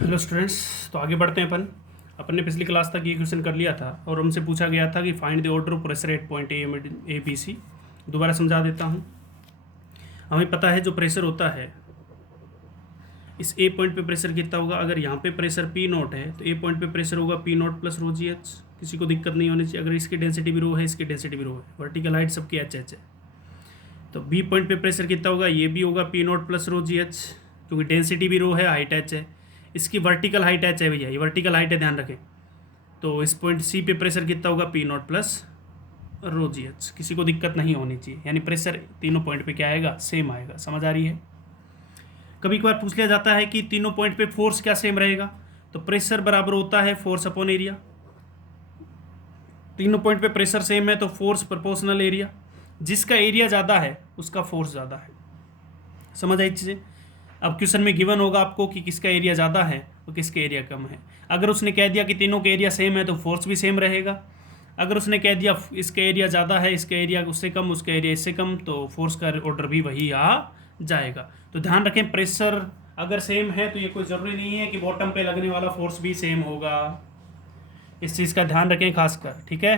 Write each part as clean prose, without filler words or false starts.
Hello students. तो आगे बढ़ते हैं। अपन ने पिछली क्लास तक ये क्वेश्चन कर लिया था और हमसे पूछा गया था कि find the order of pressure at point A B C. दोबारा समझा देता हूँ। हमें पता है जो प्रेशर होता है, इस ए पॉइंट पे प्रेशर कितना होगा। अगर यहाँ पे प्रेशर पी नॉट है तो ए पॉइंट पे प्रेशर होगा P naught plus rho G H. किसी को दिक्कत नहीं होनी चाहिए। अगर इसकी डेंसिटी भी रो है, इसकी डेंसिटी भी रो है, वर्टिकल हाइट सबकी एच एच है, तो बी पॉइंट पे प्रेशर कितना होगा, ये भी होगा P naught plus rho G H, क्योंकि डेंसिटी भी रो है, हाइट एच है। इसकी वर्टिकल हाइट एच है भैया, ये वर्टिकल हाइट है, ध्यान रखें। तो इस पॉइंट सी पे प्रेशर कितना होगा, P naught plus rho G H. किसी को दिक्कत नहीं होनी चाहिए, यानी प्रेशर तीनों पॉइंट पे क्या आएगा, सेम आएगा। समझ आ रही है। कभी कभार पूछ लिया जाता है कि तीनों पॉइंट पे फोर्स क्या सेम रहेगा, तो प्रेशर बराबर होता है फोर्स अपॉन एरिया। तीनों पॉइंट पे प्रेशर सेम है तो फोर्स प्रोपोर्शनल एरिया। जिसका एरिया ज़्यादा है उसका फोर्स ज़्यादा है। समझ आई चीज़ें। अब क्वेश्चन में गिवन होगा आपको कि किसका एरिया ज़्यादा है और किसका एरिया कम है। अगर उसने कह दिया कि तीनों का एरिया सेम है तो फोर्स भी सेम रहेगा। अगर उसने कह दिया इसका एरिया ज़्यादा है, इसका एरिया उससे कम, उसका एरिया इससे कम, तो फोर्स का ऑर्डर भी वही आ जाएगा। तो ध्यान रखें, प्रेशर अगर सेम है तो ये कोई ज़रूरी नहीं है कि बॉटम पे लगने वाला फोर्स भी सेम होगा। इस चीज़ का ध्यान रखें खासकर, ठीक है।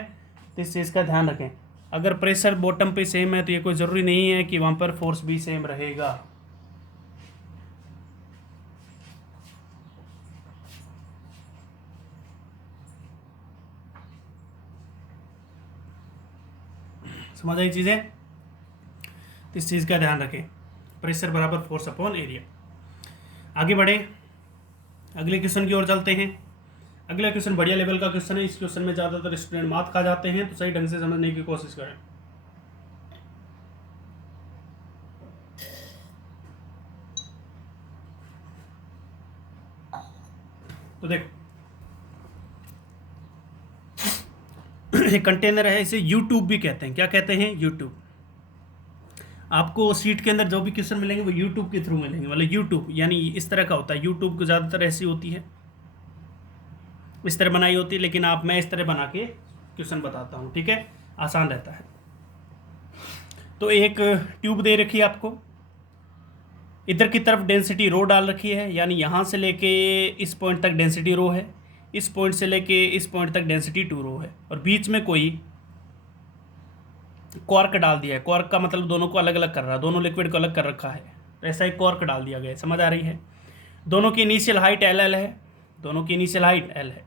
तो इस चीज़ का ध्यान रखें, अगर प्रेशर बॉटम पे सेम है तो ये कोई ज़रूरी नहीं है कि वहाँ पर फोर्स भी सेम रहेगा। समझ आई चीज़ें। तो इस चीज़ का ध्यान रखें, प्रेशर बराबर फोर्स अपॉन एरिया। आगे बढ़े, अगले क्वेश्चन की ओर चलते हैं। अगला क्वेश्चन बढ़िया लेवल का क्वेश्चन है। इस क्वेश्चन में ज़्यादातर स्टूडेंट मात खा जाते हैं, तो सही ढंग से समझने की कोशिश करें। तो देखो, कंटेनर है, इसे यूट्यूब भी कहते हैं। क्या कहते हैं, यूट्यूब। आपको सीट के अंदर जो भी क्वेश्चन मिलेंगे वो यूट्यूब के थ्रू मिलेंगे, मतलब यूट्यूब यानी इस तरह का होता है। यूट्यूब को ज़्यादातर ऐसी होती है, इस तरह बनाई होती है, लेकिन मैं इस तरह बना के क्वेश्चन बताता हूँ, ठीक है, आसान रहता है। तो एक ट्यूब दे रखी है आपको, इधर की तरफ डेंसिटी रो डाल रखी है, यानी यहाँ से लेके इस पॉइंट तक डेंसिटी रो है, इस पॉइंट से लेके इस पॉइंट तक डेंसिटी 2 रो है, और बीच में कोई कॉर्क डाल दिया है। कॉर्क का मतलब दोनों को अलग अलग कर रहा है, दोनों लिक्विड को अलग कर रखा है, तो ऐसा एक कॉर्क डाल दिया गया है। समझ आ रही है। दोनों की इनिशियल हाइट एल एल है, दोनों की इनिशियल हाइट एल है।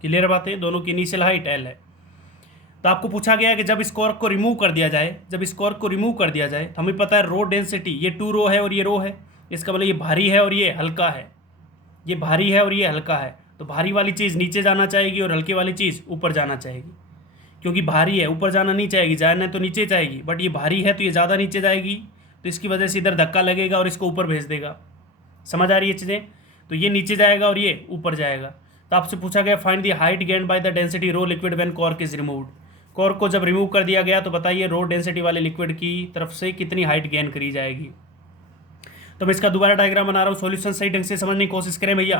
क्लियर बात है, दोनों की इनिशियल हाइट एल है। तो आपको पूछा गया है कि जब इस कॉर्क को रिमूव कर दिया जाए, जब इस कॉर्क को रिमूव कर दिया जाए, तो हमें पता है रो डेंसिटी, ये 2 रो है और ये रो है, इसका मतलब ये भारी है और ये हल्का है, ये भारी है और ये हल्का है। तो भारी वाली चीज़ नीचे जाना चाहेगी और हल्की वाली चीज़ ऊपर जाना चाहेगी। क्योंकि भारी है ऊपर जाना नहीं चाहेगी, जाना तो नीचे जाएगी, बट ये भारी है तो ये ज़्यादा नीचे जाएगी, तो इसकी वजह से इधर धक्का लगेगा और इसको ऊपर भेज देगा। समझ आ रही है चीज़ें। तो ये नीचे जाएगा और ये ऊपर जाएगा। तो आपसे पूछा गया find the height gain by the density rho liquid when cork is removed. Cork को जब रिमूव कर दिया गया तो बताइए रो डेंसिटी वाले लिक्विड की तरफ से कितनी हाइट गेन करी जाएगी। तो मैं इसका दोबारा डायग्राम बना रहा हूँ, सॉल्यूशन सही ढंग से समझने की कोशिश करें भैया।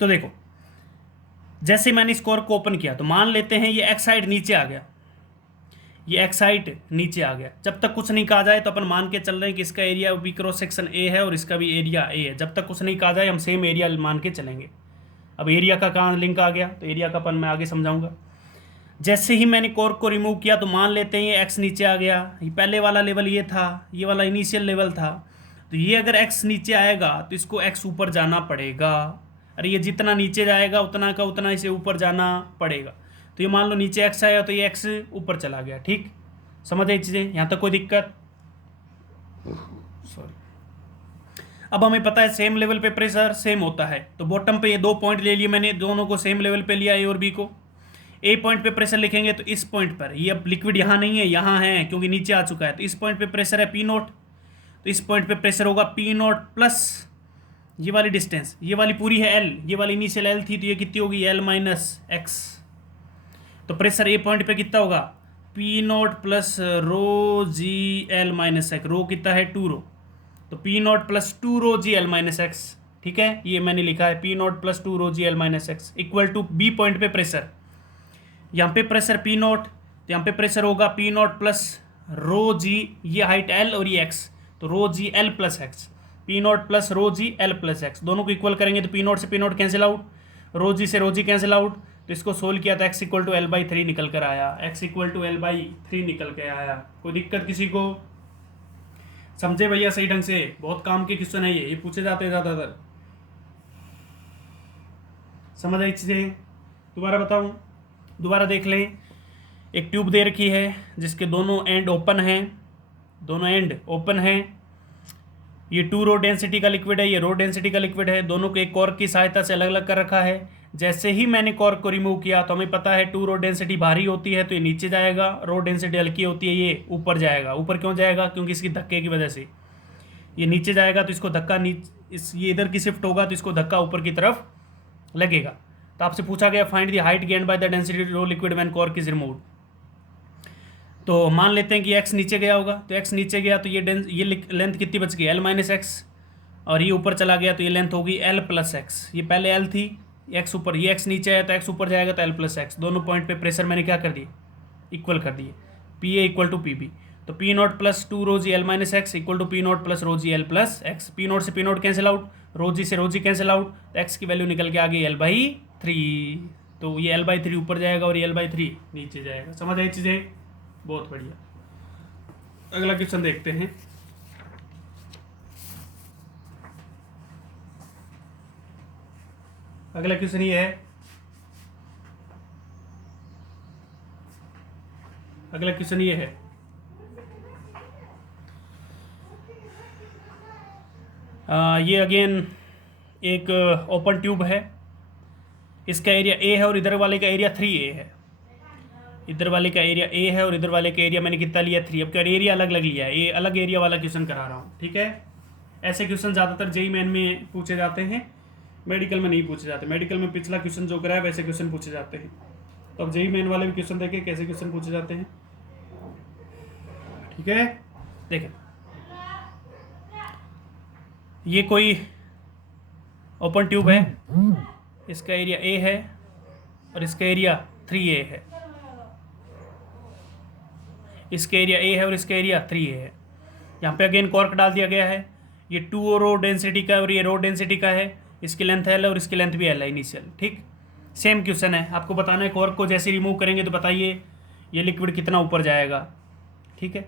तो देखो, जैसे मैंने इस कॉर्क को ओपन किया तो मान लेते हैं ये एक्स साइड नीचे आ गया, ये एक्स साइड नीचे आ गया। जब तक कुछ नहीं कहा जाए तो अपन मान के चल रहे हैं कि इसका area B cross section A है और इसका भी एरिया ए है। जब तक कुछ नहीं कहा जाए हम सेम एरिया मान के चलेंगे। अब एरिया का कहाँ लिंक आ गया, तो एरिया का अपन मैं आगे समझाऊंगा। जैसे ही मैंने कॉर्क को रिमूव किया तो मान लेते हैं ये एक्स नीचे आ गया। ये पहले वाला लेवल ये था, ये वाला इनिशियल लेवल था। तो ये अगर एक्स नीचे आएगा तो इसको एक्स ऊपर जाना पड़ेगा। अरे ये जितना नीचे जाएगा उतना का उतना इसे ऊपर जाना पड़ेगा। तो ये मान लो नीचे एक्स आया तो ये एक्स ऊपर चला गया। ठीक, समझ आई चीज़ें, यहाँ तक कोई दिक्कत। सॉरी। अब हमें पता है सेम लेवल पे प्रेशर सेम होता है, तो बॉटम पे ये 2 पॉइंट ले लिए मैंने, दोनों को सेम लेवल पे लिया, ए और बी को। ए पॉइंट पे प्रेशर लिखेंगे तो इस पॉइंट पर, ये अब लिक्विड यहाँ नहीं है, यहाँ है क्योंकि नीचे आ चुका है, तो इस पॉइंट पे प्रेशर है पी नोट। तो इस पॉइंट पे प्रेशर होगा पी नोट प्लस ये वाली डिस्टेंस, ये वाली पूरी है एल, ये वाली इनिशियल एल थी तो ये कितनी होगी एल माइनस एक्स। तो प्रेशर ए पॉइंट पे कितना होगा, P naught plus rho G L minus X. Rho कितना है 2 रो, तो P naught plus 2 rho G L minus X. ठीक है, ये मैंने लिखा है P naught plus 2 rho G L minus X equal to B point पे प्रेशर। यहाँ पे प्रेशर पी नोट, तो यहाँ पे प्रेशर होगा P naught plus rho G, ये हाइट एल और ये एक्स, तो rho G L plus X. P naught plus rho G L plus X, दोनों को इक्वल करेंगे तो पी नॉट से P naught cancel out, rho G से रो जी कैंसिल आउट, तो इसको सोल्व किया तो X equal to L by three निकल कर आया, X equal to L by three निकल के आया। कोई दिक्कत किसी को? समझे भैया सही ढंग से? बहुत काम के क्वेश्चन है ये पूछे जाते हैं ज़्यादातर। समझ आई चीज़ें? दोबारा बताऊं, दोबारा देख लें। एक ट्यूब दे रखी है जिसके दोनों एंड ओपन हैं, दोनों एंड ओपन हैं। ये 2 रो डेंसिटी का लिक्विड है, ये रो डेंसिटी का लिक्विड है, दोनों को एक कॉर्क की सहायता से अलग अलग कर रखा है। जैसे ही मैंने कॉर्क को रिमूव किया तो हमें पता है 2 रो डेंसिटी भारी होती है तो ये नीचे जाएगा, रो डेंसिटी हल्की होती है ये ऊपर जाएगा। ऊपर क्यों जाएगा? क्योंकि इसकी धक्के की वजह से ये नीचे जाएगा, तो इसको धक्का ये इधर की शिफ्ट होगा तो इसको धक्का ऊपर की तरफ लगेगा। तो आपसे पूछा गया find the height gained by the density rho liquid when cork is removed. तो मान लेते हैं कि x नीचे गया होगा, तो x नीचे गया तो ये लेंथ कितनी बच गई? l माइनस एक्स, और ये ऊपर चला गया तो ये लेंथ होगी l प्लस एक्स। ये पहले l थी, x ऊपर, ये x नीचे है तो x ऊपर जाएगा तो l प्लस एक्स। दोनों पॉइंट पे प्रेशर मैंने क्या कर दिए? इक्वल कर दिए, P A equal to P B. तो P naught plus two rho G L minus X equal to P naught plus rho G L plus X. P naught से P naught cancel out, rho G से rho G cancel out, तो X की value निकल के आ गई L by three. तो ये L by three ऊपर जाएगा और ये एल बाई थ्री नीचे जाएगा। समझ आई चीज़ें? बहुत बढ़िया। अगला क्वेश्चन देखते हैं। अगला क्वेश्चन ये है, अगला क्वेश्चन ये है, ये अगेन एक ओपन ट्यूब है, इसका एरिया ए है और इधर वाले का एरिया 3a है। इधर वाले का एरिया ए है और इधर वाले का एरिया मैंने कितना लिया? 3। अब क्या एरिया अलग अलग लिया है, ये अलग एरिया वाला क्वेश्चन करा रहा हूँ, ठीक है। ऐसे क्वेश्चन ज़्यादातर जेईई मेन में पूछे जाते हैं, मेडिकल में नहीं पूछे जाते। मेडिकल में पिछला क्वेश्चन जो करा है वैसे क्वेश्चन पूछे जाते हैं। तो अब जेईई मेन वाले भी क्वेश्चन देखें कैसे क्वेश्चन पूछे जाते हैं, ठीक है। देखें, ये कोई ओपन ट्यूब है, इसका एरिया ए है और इसका एरिया 3a है। इसका एरिया ए है और इसका एरिया 3a है। यहाँ पे अगेन कॉर्क डाल दिया गया है। ये 2 रो डेंसिटी का और ये रो डेंसिटी का है। इसकी लेंथ एल है और इसकी लेंथ भी एल है इनिशियल, ठीक। सेम क्वेश्चन है, आपको बताना है कॉर्क को जैसे रिमूव करेंगे तो बताइए ये लिक्विड कितना ऊपर जाएगा, ठीक है।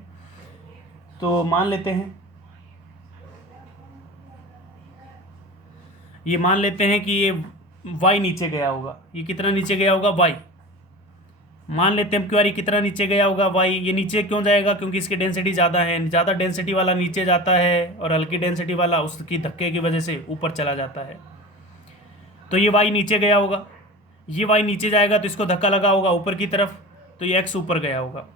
तो मान लेते हैं, ये मान लेते हैं कि ये y नीचे गया होगा। ये कितना नीचे गया होगा? y। मान लेते हैं क्यों कितना नीचे गया होगा? y। ये नीचे क्यों जाएगा? क्योंकि इसकी डेंसिटी ज़्यादा है, ज़्यादा डेंसिटी वाला नीचे जाता है और हल्की डेंसिटी वाला उसकी धक्के की वजह से ऊपर चला जाता है। तो ये y नीचे गया होगा, ये y नीचे जाएगा तो इसको धक्का लगा होगा ऊपर की तरफ, तो ये x ऊपर गया होगा।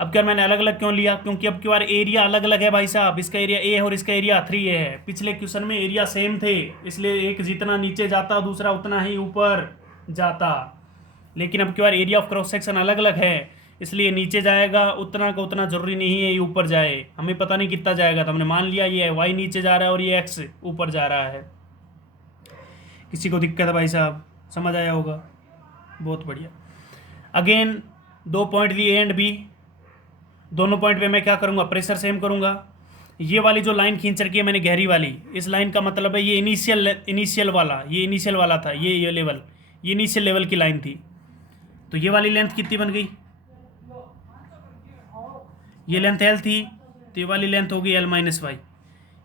अब क्या मैंने अलग अलग क्यों लिया? क्योंकि अब क्यों एरिया अलग अलग है भाई साहब। इसका एरिया ए है और इसका एरिया 3a है। पिछले क्वेश्चन में एरिया सेम थे, इसलिए एक जितना नीचे जाता दूसरा उतना ही ऊपर जाता। लेकिन अब क्यों एरिया ऑफ क्रॉस सेक्शन अलग अलग है, इसलिए नीचे जाएगा उतना का उतना जरूरी नहीं है ये ऊपर जाए। हमें पता नहीं कितना जाएगा, तो हमने मान लिया ये y नीचे जा रहा है और ये x ऊपर जा रहा है। किसी को दिक्कत है भाई साहब? समझ आया होगा, बहुत बढ़िया। अगेन 2 पॉइंट लिए एंड बी, दोनों पॉइंट पे मैं क्या करूँगा? प्रेशर सेम करूँगा। ये वाली जो लाइन खींच रखी है मैंने गहरी वाली, इस लाइन का मतलब है ये इनिशियल वाला, ये इनिशियल वाला था, ये लेवल, ये इनिशियल लेवल की लाइन थी। तो ये वाली लेंथ कितनी बन गई? ये लेंथ एल थी तो ये वाली लेंथ हो गई एल माइनस वाई।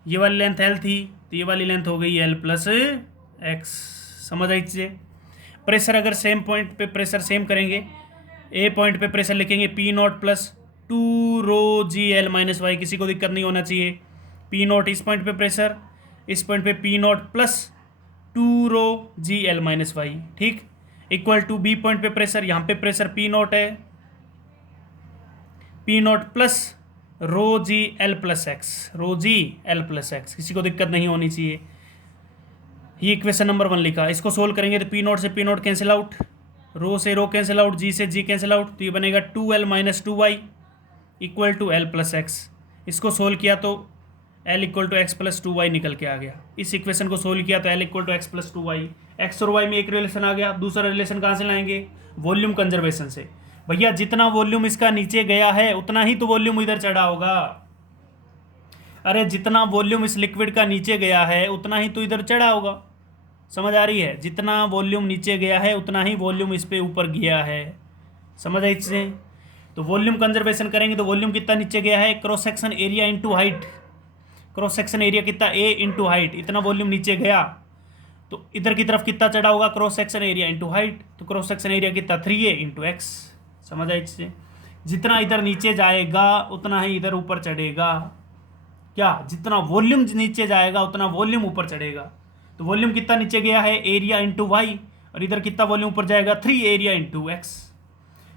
ये वाली लेंथ एल थी तो ये वाली लेंथ हो गई एल प्लस एक्स। समझ आई चीज़ें? प्रेशर अगर सेम पॉइंट पे प्रेशर सेम करेंगे, ए पॉइंट पे प्रेशर लिखेंगे P naught plus 2 rho G L minus Y. किसी को दिक्कत नहीं होना चाहिए। पी नॉट इस पॉइंट पे प्रेशर, इस पॉइंट पे P naught plus 2 rho G L minus Y, ठीक। इक्वल टू बी पॉइंट पे प्रेशर, यहाँ पे प्रेशर पी नॉट है, P naught plus rho G L plus X, रो जी एल प्लस एक्स। किसी को दिक्कत नहीं होनी चाहिए। ये इक्वेशन नंबर 1 लिखा। इसको सोल्व करेंगे तो पी नॉट से पी नॉट कैंसिल आउट, रो से रो कैंसिल आउट, जी से जी कैंसिल आउट, तो ये बनेगा 2l minus 2y equal to L plus X. इसको सोल्व किया तो L equal to X plus 2y निकल के आ गया। इस इक्वेशन को सोल्व किया तो L equal to X plus 2y। X और y में एक रिलेशन आ गया, दूसरा रिलेशन कहाँ से लाएंगे? वॉल्यूम कंजर्वेशन से। भैया जितना वॉल्यूम इसका नीचे गया है उतना ही तो वॉल्यूम इधर चढ़ा होगा। अरे जितना वॉल्यूम इस लिक्विड का नीचे गया है उतना ही तो इधर चढ़ा होगा। समझ आ रही है? जितना वॉल्यूम नीचे गया है उतना ही वॉल्यूम इस पे ऊपर गया है। समझ आई चीज़ें? तो वॉल्यूम कंजर्वेशन करेंगे तो वॉल्यूम कितना नीचे गया है, cross section area into height. Cross section area कितना, ए इंटू हाइट, इतना वॉल्यूम नीचे गया तो इधर की तरफ कितना चढ़ा होगा, cross section area into height. तो क्रॉस सेक्शन एरिया कितना, 3a इंटू एक्स। समझ आई चीज़ें? जितना इधर नीचे जाएगा उतना ही इधर ऊपर चढ़ेगा। क्या, जितना वॉल्यूम नीचे जाएगा उतना वॉल्यूम ऊपर चढ़ेगा। तो वॉल्यूम कितना नीचे गया है, एरिया इंटू वाई, और इधर कितना वॉल्यूम ऊपर जाएगा, 3 एरिया इंटू एक्स।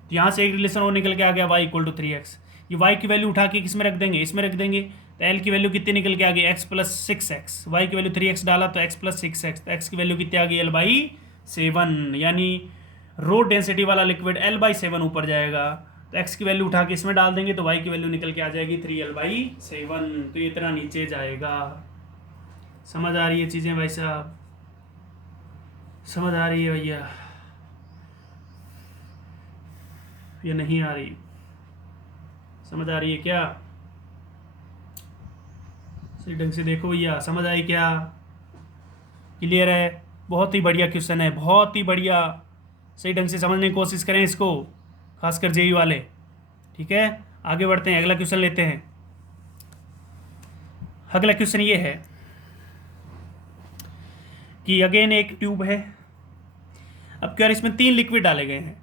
तो यहाँ से एक रिलेशन और निकल के आ गया y इक्वल टू 3x। ये y की वैल्यू उठा के किस में रख देंगे, इसमें रख देंगे। तो l की वैल्यू कितनी निकल के आ गई, x प्लस 6x। y की वैल्यू 3x डाला तो x प्लस 6x, तो x की वैल्यू कितनी आ गई, l/7। यानी रो डेंसिटी वाला लिक्विड l/7 ऊपर जाएगा। तो x की वैल्यू उठा के इसमें डाल देंगे तो y की वैल्यू निकल के आ जाएगी 3l/7। तो ये इतना नीचे जाएगा। समझ आ रही है चीज़ें भाई साहब? समझ आ रही है भैया? ये नहीं आ रही? समझ आ रही है क्या? सही ढंग से देखो भैया, समझ आई क्या? क्लियर है? बहुत ही बढ़िया क्वेश्चन है, बहुत ही बढ़िया। सही ढंग से समझने की कोशिश करें इसको, खासकर जेई वाले। ठीक है, आगे बढ़ते हैं, अगला क्वेश्चन लेते हैं। अगला क्वेश्चन ये है कि अगेन एक ट्यूब है। अब क्या, इसमें 3 लिक्विड डाले गए हैं।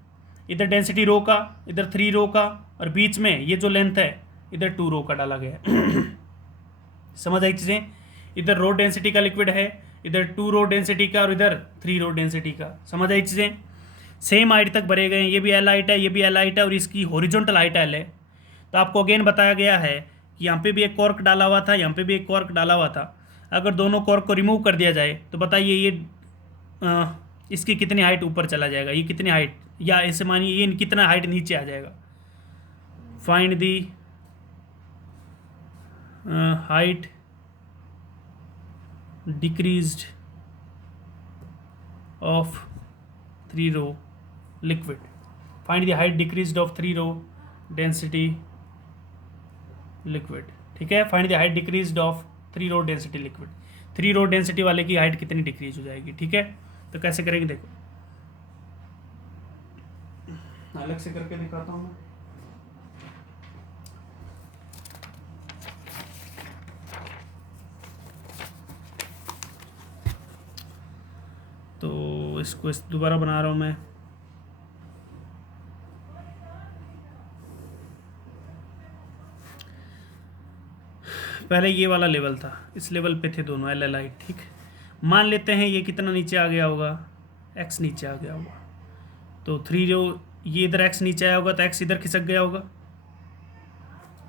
इधर डेंसिटी रो का, इधर 3 रो का, और बीच में ये जो लेंथ है इधर 2 रो का डाला गया है। समझ आई चीज़ें? इधर रो डेंसिटी का लिक्विड है, इधर 2 रो डेंसिटी का, और इधर 3 रो डेंसिटी का। समझ आई चीज़ें? सेम हाइट तक भरे गए हैं। ये भी एल हाइट है, ये भी एल हाइट है, और इसकी हॉरिजॉन्टल हाइट एल है। तो आपको अगेन बताया गया है कि यहाँ पे भी एक कॉर्क डाला हुआ था, यहाँ पे भी एक कॉर्क डाला हुआ था। अगर दोनों कॉर्क को रिमूव कर दिया जाए तो बताइए ये इसकी कितनी हाइट ऊपर चला जाएगा, ये कितनी हाइट, या ऐसे मानिए ये कितना हाइट नीचे आ जाएगा। Find the height decreased of 3 row liquid. Find the height decreased of 3 rho density liquid. ठीक है, find the height decreased of 3 rho density liquid. 3 rho density वाले की हाइट कितनी डिक्रीज हो जाएगी। ठीक है, तो कैसे करेंगे देखो, अलग से करके दिखाता हूँ। तो इसको दोबारा बना रहा हूँ मैं। पहले ये वाला लेवल था, इस लेवल पे थे दोनों एल एल आई। ठीक, मान लेते हैं ये कितना नीचे आ गया होगा, x नीचे आ गया होगा। तो 3 रो, ये इधर x नीचे आया होगा तो x इधर खिसक गया होगा।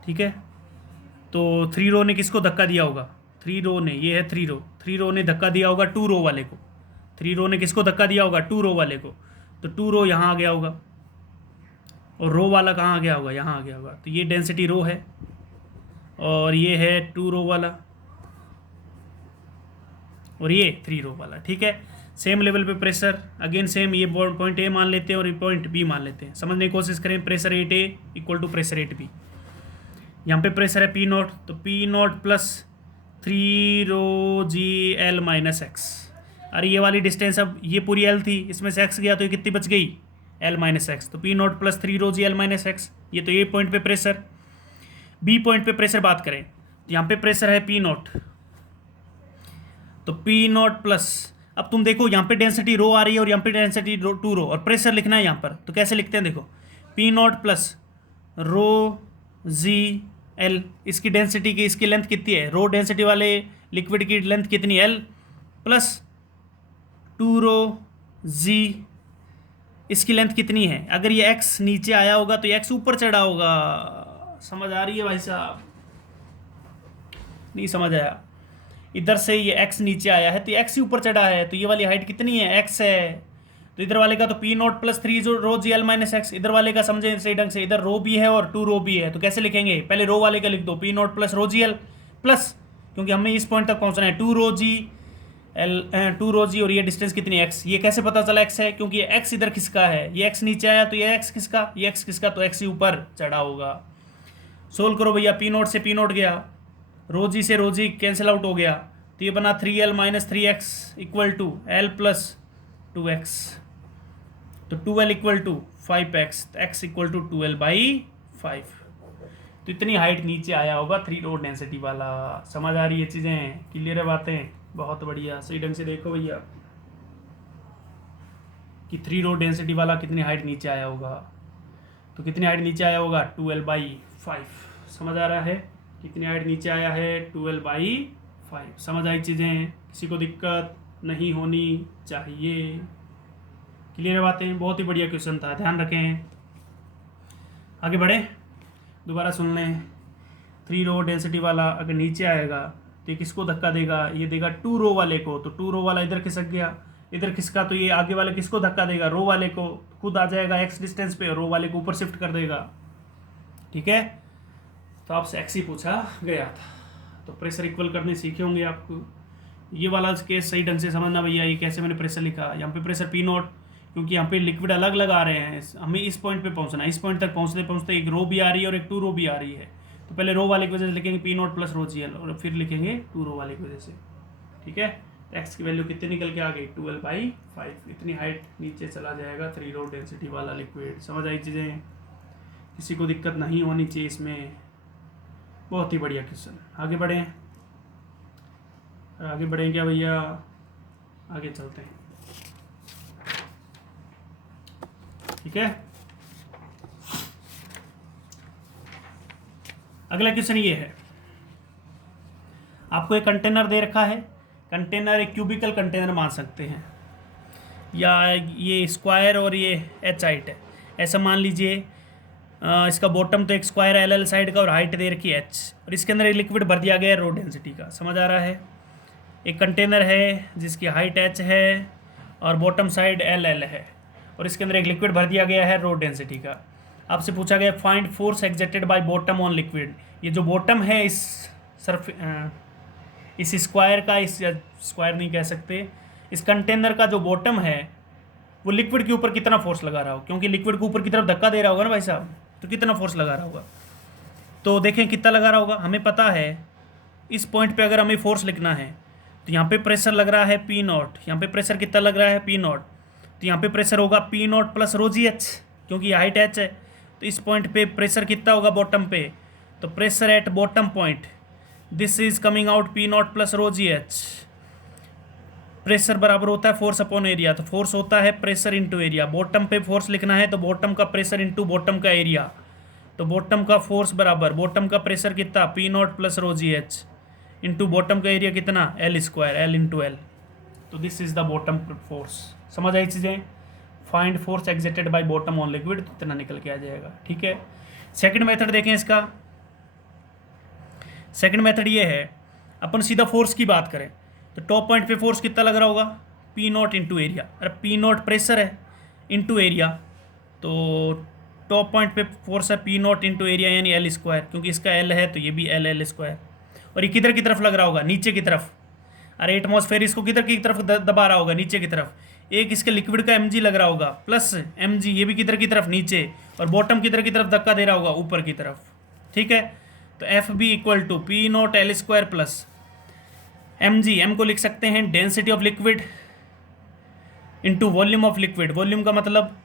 ठीक है, तो 3 रो ने किसको धक्का दिया होगा, 3 रो ने, ये है 3 रो, 3 रो ने धक्का दिया होगा 2 रो वाले को। 3 रो ने किसको धक्का दिया होगा, 2 रो वाले को। तो 2 रो यहाँ आ गया होगा, और रो वाला कहाँ आ गया होगा, यहाँ आ गया होगा। तो ये डेंसिटी रो है, और ये है 2 रो वाला, और ये 3 रो वाला। ठीक है, सेम लेवल पे प्रेशर, अगेन सेम, ये पॉइंट ए मान लेते हैं और ये पॉइंट बी मान लेते हैं। समझने की कोशिश करें, pressure 8A equal to pressure 8B। यहाँ पे प्रेशर है P0, तो P0 प्लस 3 रो जी एल माइनस एक्स। अरे ये वाली डिस्टेंस, अब ये पूरी एल थी, इसमें से एक्स गया तो ये कितनी बच गई, एल माइनस एक्स। तो P0 प्लस 3 रो जी एल माइनस एक्स। ये तो ए पॉइंट पे प्रेशर। बी पॉइंट पे प्रेशर बात करें तो यहाँ पे प्रेशर है P0, तो P0 प्लस, अब तुम देखो यहाँ पे डेंसिटी रो आ रही है और यहाँ पे डेंसिटी 2 रो, और प्रेशर लिखना है यहाँ पर, तो कैसे लिखते हैं देखो, P0 plus rho G L. इसकी डेंसिटी की, इसकी लेंथ कितनी है, रो डेंसिटी वाले लिक्विड की लेंथ कितनी है, एल, प्लस 2 रो जी, इसकी लेंथ कितनी है। अगर ये x नीचे आया होगा तो ये x ऊपर चढ़ा होगा। समझ आ रही है भाई साहब? नहीं समझ आया? इधर से ये x नीचे आया है तो ये x ही ऊपर चढ़ा है, तो ये वाली हाइट कितनी है, x है। तो इधर वाले का तो P0 प्लस 3 रो जी एल माइनस एक्स। इधर वाले का समझे सही ढंग से, इधर रो भी है और 2 रो भी है, तो कैसे लिखेंगे, पहले रो वाले का लिख दो, P0 plus rho G L plus, क्योंकि हमें इस पॉइंट तक पहुंचना है, 2 रो जी एल, 2 रो जी, और ये डिस्टेंस कितनी x। ये कैसे पता चला x है, क्योंकि ये x इधर किसका है, ये x नीचे आया तो ये x किसका, तो x ही ऊपर चढ़ा होगा। सोल्व करो भैया, P0 से P0 गया रो जी से रो जी कैंसिल आउट हो गया, तो ये बना 3l minus 3x equal to l plus 2x, तो 2l equal to 5x, x equal to 2l by 5। तो इतनी हाइट नीचे आया होगा 3 रो डेंसिटी वाला। समझ आ रही है चीज़ें, क्लियर है बातें? बहुत बढ़िया, सही ढंग से देखो भैया कि 3 रो डेंसिटी वाला कितनी हाइट नीचे आया होगा। तो कितनी हाइट नीचे आया होगा 2l बाई 5। समझ आ रहा है कितनी हाइट नीचे आया है 2l बाई 5। समझ आई चीज़ें, किसी को दिक्कत नहीं होनी चाहिए, क्लियर है बातें? बहुत ही बढ़िया क्वेश्चन था, ध्यान रखें। आगे बढ़े, दोबारा सुन लें। 3 रो डेंसिटी वाला अगर नीचे आएगा तो ये किसको धक्का देगा, ये देगा 2 रो वाले को, तो 2 रो वाला इधर खिसक गया, इधर खिसका तो ये आगे वाले किसको धक्का देगा, रो वाले को, खुद आ जाएगा x डिस्टेंस पे, रो वाले को ऊपर शिफ्ट कर देगा। ठीक है, तो आपसे x ही पूछा गया था। तो प्रेशर इक्वल करने सीखे होंगे आपको। ये वाला केस सही ढंग से समझना भैया, ये कैसे मैंने प्रेशर लिखा, यहाँ पे प्रेशर P नॉट, क्योंकि यहाँ पे लिक्विड अलग अलग आ रहे हैं, हमें इस पॉइंट पे पहुँचना है। इस पॉइंट तक पहुँचते पहुँचते एक रो भी आ रही है और एक 2 रो भी आ रही है, तो पहले रो वाले की वजह से लिखेंगे P not plus row GL, और फिर लिखेंगे 2 रो वाले की वजह से। ठीक है, तो x की वैल्यू कितनी निकल के आ गई 2l बाई 5। इतनी हाइट नीचे चला जाएगा 3 रो डेंसिटी वाला लिक्विड। समझ आई चीज़ें, किसी को दिक्कत नहीं होनी चाहिए इसमें। बहुत ही बढ़िया क्वेश्चन। आगे बढ़ें, आगे बढ़ें क्या भैया, आगे चलते हैं। ठीक है, अगला क्वेश्चन ये है, आपको एक कंटेनर दे रखा है, कंटेनर एक क्यूबिकल कंटेनर मान सकते हैं, या ये स्क्वायर और ये h हाइट है, ऐसा मान लीजिए। इसका बॉटम तो एक स्क्वायर है LL साइड का और हाइट दे रखी है h, और इसके अंदर एक लिक्विड भर दिया गया है रो डेंसिटी का। समझ आ रहा है, एक कंटेनर है जिसकी हाइट h है और बॉटम साइड LL है, और इसके अंदर एक लिक्विड भर दिया गया है रो डेंसिटी का। आपसे पूछा गया find force exerted by bottom on liquid. ये जो बॉटम है इस इस स्क्वायर का, इस स्क्वायर नहीं कह सकते, इस कंटेनर का जो बॉटम है वो लिक्विड के ऊपर कितना फोर्स लगा रहा हो, क्योंकि लिक्विड को ऊपर की तरफ धक्का दे रहा होगा ना भाई साहब, तो कितना फोर्स लगा रहा होगा। तो देखें कितना लगा रहा होगा, हमें पता है इस पॉइंट पे अगर हमें फोर्स लिखना है तो यहाँ पे प्रेशर लग रहा है P नॉट, यहाँ पे प्रेशर कितना लग रहा है P नॉट, तो यहाँ पे प्रेशर होगा P not plus rho G H, क्योंकि हाइट h है। तो इस पॉइंट पे प्रेशर कितना होगा बॉटम पे, तो pressure at bottom point, this is coming out P not plus rho G H. Pressure बराबर होता है फोर्स अपॉन एरिया, तो फोर्स होता है प्रेशर इंटू एरिया। बॉटम पे फोर्स लिखना है तो बॉटम का प्रेशर इंटू बॉटम का एरिया, तो बॉटम का फोर्स बराबर बॉटम का प्रेशर कितना P not plus rho G H into bottom का एरिया कितना L square, L into L। तो this is the bottom force. समझ आई चीज़ें, find force exerted by bottom on liquid, तो इतना निकल के आ जाएगा। ठीक है, सेकंड मेथड देखें इसका। सेकंड मेथड ये है, अपन सीधा फोर्स की बात करें तो टॉप पॉइंट पे फोर्स कितना लग रहा होगा P नॉट इंटू एरिया। अरे P नॉट प्रेशर है इंटू एरिया, तो टॉप पॉइंट पे फोर्स है P नॉट इंटू एरिया यानी L स्क्वायर, क्योंकि इसका L है तो ये भी L स्क्वायर। और ये किधर की तरफ लग रहा होगा, नीचे की तरफ। अरे एटमॉस्फेयर इसको किधर की तरफ दबा रहा होगा, नीचे की तरफ। एक इसके लिक्विड का mg लग रहा होगा प्लस mg, ये भी किधर की तरफ नीचे, और बॉटम किधर की तरफ धक्का दे रहा होगा ऊपर की तरफ। ठीक है, तो F B equal to P नॉट L square plus mg, m को लिख सकते हैं density of liquid into volume of liquid. Volume का मतलब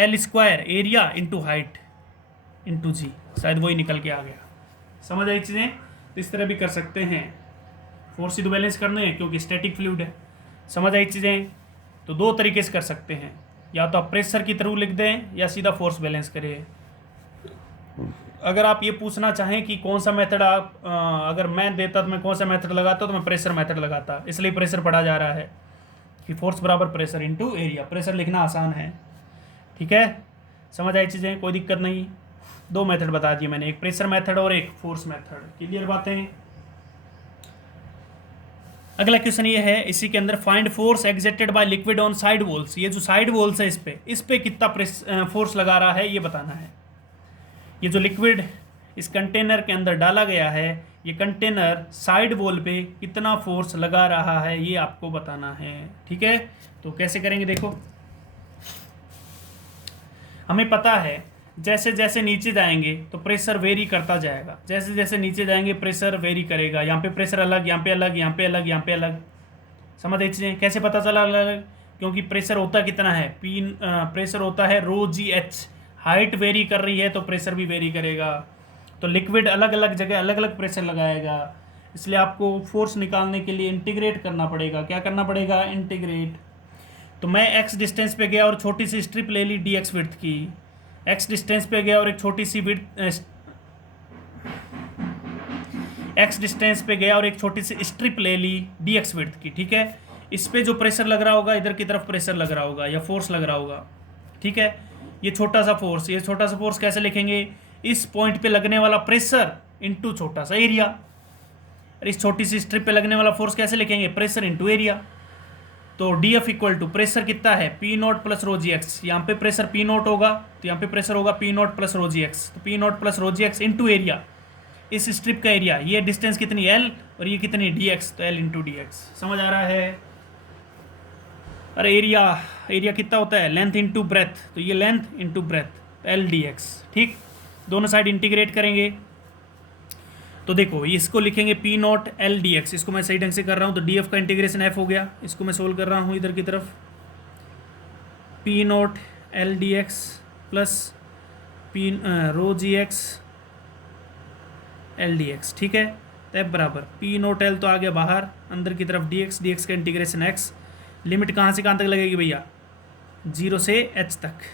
L square area into height into G, शायद वही निकल के आ गया। समझ आई चीज़ें, तो इस तरह भी कर सकते हैं, फोर्स ही तो बैलेंस करने हैं क्योंकि स्टैटिक फ्लूइड है। समझ आई चीज़ें, तो दो तरीके से कर सकते हैं, या तो आप प्रेशर की थ्रू लिख दें या सीधा फोर्स बैलेंस करिए। अगर आप ये पूछना चाहें कि कौन सा मेथड आप अगर मैं देता तो मैं कौन सा मेथड लगाता तो मैं प्रेशर मेथड लगाता, इसलिए प्रेशर पढ़ा जा रहा है कि फोर्स बराबर प्रेशर इंटू एरिया। प्रेशर लिखना आसान है। ठीक है, समझ आई चीज़ें, कोई दिक्कत नहीं। दो मेथड बता दिए मैंने, एक प्रेशर मेथड और एक फोर्स मेथड। क्लियर बातें। अगला क्वेश्चन ये है, इसी के अंदर find force exerted by liquid on side walls. ये जो साइड वॉल्स है इस पे कितना फोर्स लगा रहा है ये बताना है। ये जो लिक्विड इस कंटेनर के अंदर डाला गया है, ये कंटेनर साइड वॉल पे कितना फोर्स लगा रहा है ये आपको बताना है। ठीक है, तो कैसे करेंगे देखो, हमें पता है जैसे जैसे नीचे जाएंगे तो प्रेशर वेरी करता जाएगा, जैसे जैसे नीचे जाएंगे प्रेशर वेरी करेगा। यहाँ पे प्रेशर अलग, यहाँ पे अलग, यहाँ पे अलग, यहाँ पे अलग। समझ रही चीज़ें? कैसे पता चला अलग अलग? क्योंकि प्रेशर होता कितना है, प्रेशर होता है रो जी एच। हाइट वेरी कर रही है तो प्रेशर भी वेरी करेगा। तो लिक्विड अलग अलग जगह अलग अलग प्रेशर लगाएगा, इसलिए आपको फोर्स निकालने के लिए इंटीग्रेट करना पड़ेगा। क्या करना पड़ेगा? इंटीग्रेट। तो मैं एक्स डिस्टेंस पे गया और छोटी सी स्ट्रिप ले ली डी एक्स विड्थ की। एक्स डिस्टेंस पे गया और एक छोटी सी एक्स डिस्टेंस पे गया और एक छोटी सी स्ट्रिप ले ली डी एक्स विड्थ की। ठीक है, इस पे जो प्रेशर लग रहा होगा, इधर की तरफ प्रेशर लग रहा होगा या फोर्स लग रहा होगा। ठीक है, ये छोटा सा फोर्स, ये छोटा सा फोर्स कैसे लिखेंगे? इस पॉइंट पे लगने वाला प्रेशर इंटू छोटा सा एरिया। और इस छोटी सी स्ट्रिप पे लगने वाला फोर्स कैसे लिखेंगे? Pressure into area. तो D F equal to pressure कितना है? P naught plus rho G X. यहाँ पे प्रेशर पी नॉट होगा तो यहाँ पे प्रेशर होगा P naught plus rho G X. तो P naught plus rho G X into area, इस स्ट्रिप का एरिया। ये डिस्टेंस कितनी? एल, और ये कितनी? D X. तो एल इंटू डी एक्स। समझ आ रहा है? अरे एरिया कितना होता है? Length into breadth. तो ये length into breadth, L D X. ठीक, दोनों साइड इंटीग्रेट करेंगे तो देखो इसको लिखेंगे P naught L D x. इसको मैं सही ढंग से कर रहा हूँ तो डी एफ का इंटीग्रेशन एफ हो गया। इसको मैं सोल्व कर रहा हूँ इधर की तरफ, P naught L D X plus P rho G X L D X. ठीक है, तो एफ बराबर पी नॉट एल तो आ गया बाहर, अंदर की तरफ डी एक्स का इंटीग्रेशन एक्स। लिमिट कहाँ से कहाँ तक लगेगी भैया? 0 से एच तक।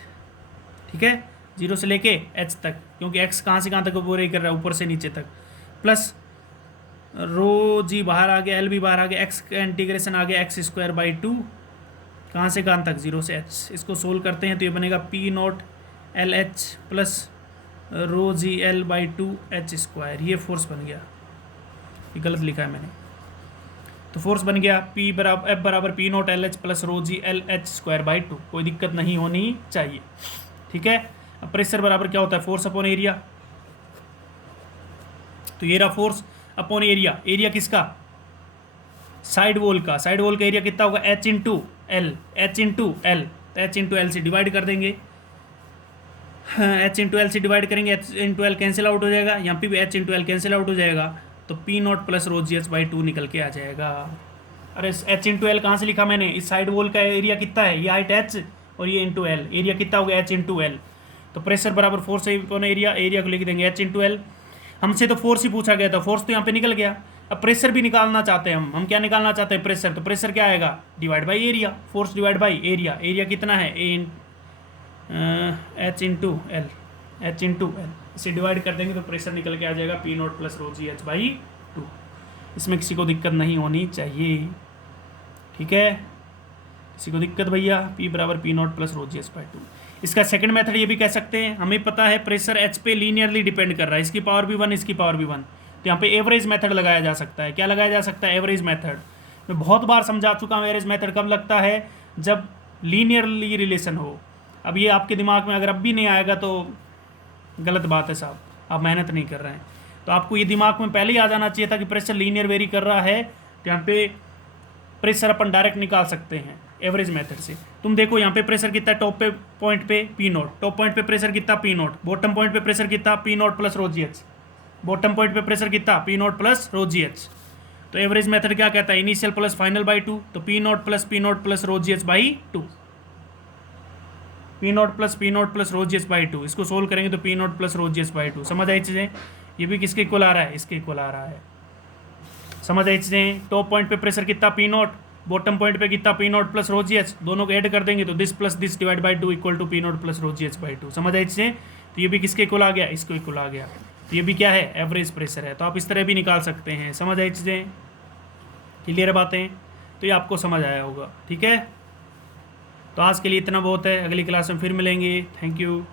ठीक है, 0 से लेके एच तक, क्योंकि एक्स कहाँ से कहाँ तक पूरे कर रहा है? ऊपर से नीचे तक। प्लस रो जी बाहर आ गया, एल भी बाहर आ गया, एक्स का इंटीग्रेशन आ गया एक्स स्क्वायर बाई 2। कहाँ से कहाँ तक? 0 से एच। इसको सोल्व करते हैं तो ये बनेगा P naught L H plus rho G L by 2 H square. ये फोर्स बन गया, ये गलत लिखा है मैंने। तो फोर्स बन गया पी बराबर एफ बराबर P naught L H plus rho G L H square by 2। कोई दिक्कत नहीं होनी चाहिए। ठीक है, अब प्रेशर बराबर क्या होता है? Force upon area. तो ये रहा फोर्स अपॉन एरिया। एरिया किसका? साइड वॉल का। साइड वॉल का एरिया कितना होगा? H into L. H into L, तो एच इंटू एल से डिवाइड कर देंगे। एच इंटू एल से डिवाइड करेंगे, H into L cancel out हो जाएगा, यहाँ पे भी H into L cancel out हो जाएगा। तो P naught plus rho G H by 2 निकल के आ जाएगा। अरे एच इंटू एल कहाँ से लिखा मैंने? इस साइड वॉल का एरिया कितना है? ये हाइट एच और ये इंटू एल। एरिया कितना हो गया? H into L. तो प्रेशर बराबर फोर्स अपॉन एरिया। एरिया को लिख देंगे एच इंटू एल। हमसे तो फोर्स ही पूछा गया था, फोर्स तो यहाँ पे निकल गया। अब प्रेशर भी निकालना चाहते हैं हम क्या निकालना चाहते हैं? प्रेशर। तो प्रेशर क्या आएगा? Divide by area, force divide by area. Area कितना है? H into L, H into L. इसे डिवाइड कर देंगे तो प्रेशर निकल के आ जाएगा P naught plus rho G H by 2। इसमें किसी को दिक्कत नहीं होनी चाहिए। ठीक है, किसी को दिक्कत भैया? पी बराबर P naught plus rho G H by 2। इसका सेकंड मेथड ये भी कह सकते हैं, हमें पता है प्रेशर एच पे लीनियरली डिपेंड कर रहा है, इसकी पावर भी 1, इसकी पावर भी 1। तो यहाँ पे एवरेज मेथड लगाया जा सकता है। क्या लगाया जा सकता है? Average method. मैं बहुत बार समझा चुका हूँ एवरेज मेथड कब लगता है? जब लीनियरली रिलेशन हो। अब ये आपके दिमाग में अगर अब भी नहीं आएगा तो गलत बात है साहब, आप मेहनत नहीं कर रहे हैं। तो आपको ये दिमाग में पहले ही आ जाना चाहिए था कि प्रेशर लीनियर वेरी कर रहा है, तो यहाँ पे प्रेशर अपन डायरेक्ट निकाल सकते हैं एवरेज मेथड से। तुम देखो यहाँ पे प्रेशर कितना है? टॉप पे पॉइंट पे पी नॉट, टॉप पॉइंट पे प्रेशर कितना? P naught. बॉटम पॉइंट पे प्रेशर कितना? P naught plus rho G H. Bottom point पे प्रेशर कितना? P naught plus rho G H. तो एवरेज मेथड क्या कहता है? Initial plus final by 2। तो P naught plus rho G H by 2। P naught plus rho G H by 2। इसको solve करेंगे तो P naught plus rho G H by 2। समझ आई चीज़ें? ये भी किसके इक्वल आ रहा है? इसके इक्वल आ रहा है। समझ आई चीज़ें? टॉप पॉइंट पे प्रेशर कितना? P naught. बॉटम पॉइंट पे कितना? P naught plus rho G H. दोनों को ऐड कर देंगे तो this plus this divide by 2 equal to P naught plus rho G H by 2। समझ आई चीज़ें? तो ये भी किसके इक्वल आ गया? इसको इक्वल आ गया। तो ये भी क्या है? एवरेज प्रेशर है। तो आप इस तरह भी निकाल सकते हैं। समझ आई चीज़ें? क्लियर बातें? तो ये आपको समझ आया होगा। ठीक है, तो आज के लिए इतना बहुत है। अगली क्लास में फिर मिलेंगे। Thank you.